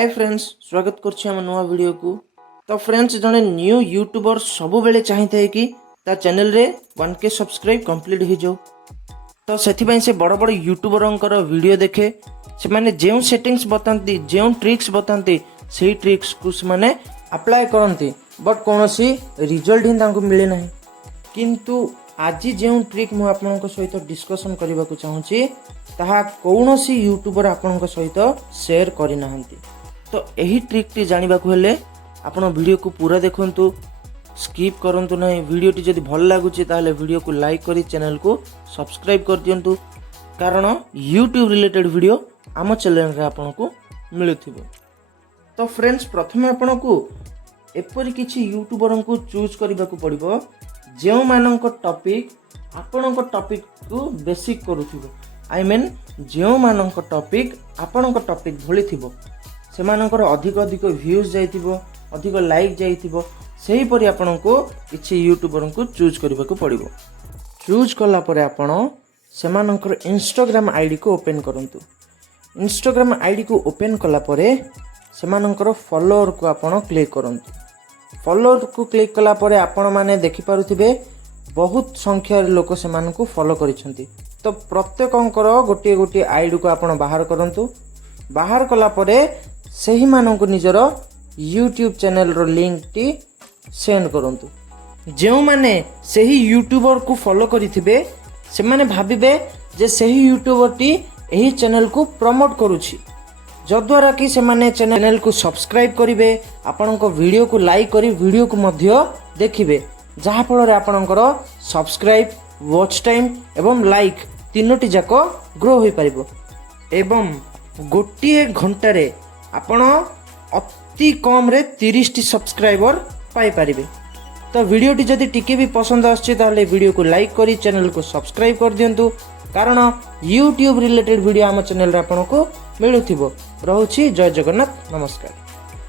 Hi friends, स्वागत करछि हम नवा वीडियो को। तो फ्रेंड्स, जने न्यू यूट्यूबर सब बेले चाहिए कि ता चैनल रे 1K सब्सक्राइब कंप्लीट हो जाओ। तो सेथिबाई से बड़ बड़ यूट्यूबरंकर वीडियो देखे से माने जेउ सेटिंग्स बताती, जेउ ट्रिक्स बताती, सेही ट्रिक्स को से माने अप्लाई करती, बट कोनोसी रिजल्ट ही तांको मिले नाही। किंतु आज जो ट्रिक मु आपनक सहित डिस्कशन करने को चाहूँगी ताहा कौनसी यूट्यूबर आपनक सहित शेयर करना। तो यही ट्रिक टी जानवा हेले आपण वीडियो को पूरा देखंतु, स्किप करंतु नहीं। वीडियो टी जदि भल लागुची ताहले वीडियो को लाइक करी चैनल को सब्सक्राइब कर दियंतु, कारण यूट्यूब रिलेटेड वीडियो आम चैनल रे आपण को मिलुथिबो। तो फ्रेंड्स, प्रथमे आपण को एपरि किछि यूट्यूबर को चूज करबा को पड़िबो जो मानक टॉपिक आपणक टॉपिक को बेसिक करूथिबो। आई मीन जो मानक टॉपिक आपणक टॉपिक भली थिबो, से मानकर अधिक अधिक व्यूज जाइथिबो, अधिक लाइक जाइथिबो। सेही परि आपणको किछि यूट्यूबर को चूज करबा को पड़िबो। चूज कला परे आपण से मानकर इंस्टाग्राम आईडी को ओपन करंतु। इंस्टाग्राम आईडी को ओपन कला परे से मानकर फॉलोअर को आपण क्लिक करंतु। फॉलोअर को क्लिक कला परे आपण माने देखि पारुथिबे बहुत संख्या लोक से मानकु फॉलो करिसंती। तो प्रत्येकंकर गोटे गोटे आईडी को आपण बाहर करंतु। बाहर कला परे सही मानकु निजर यूट्यूब चैनल रो लिंक टी सेंड करंतु। जेउ माने सही यूट्यूबर को फॉलो करिथिबे से माने भाबिबे जे सही यूट्यूबर टी एही चैनल को प्रमोट करूछि, जद्वारा कि से माने चैनल को सब्सक्राइब करिवे, आपनक वीडियो को लाइक करी वीडियो को मध्य देखिबे, जहा फल आपनकर सब्सक्राइब, वॉच टाइम एवं लाइक तीनोटी जाक ग्रो होई परिबो। एवं गोटे घंटारे आपण अति कम रे 30 टी सब्सक्राइबर पाई परिबे। तो वीडियो टी जदि टिके भी पसंद आछे ताहले वीडियो को लाइक करी चैनल को सब्सक्राइब कर दियंतु, कारण यूट्यूब रिलेटेड वीडियो आम चैनल रे आपनको मिलुथिबो। रहुछि जय जगन्नाथ, नमस्कार।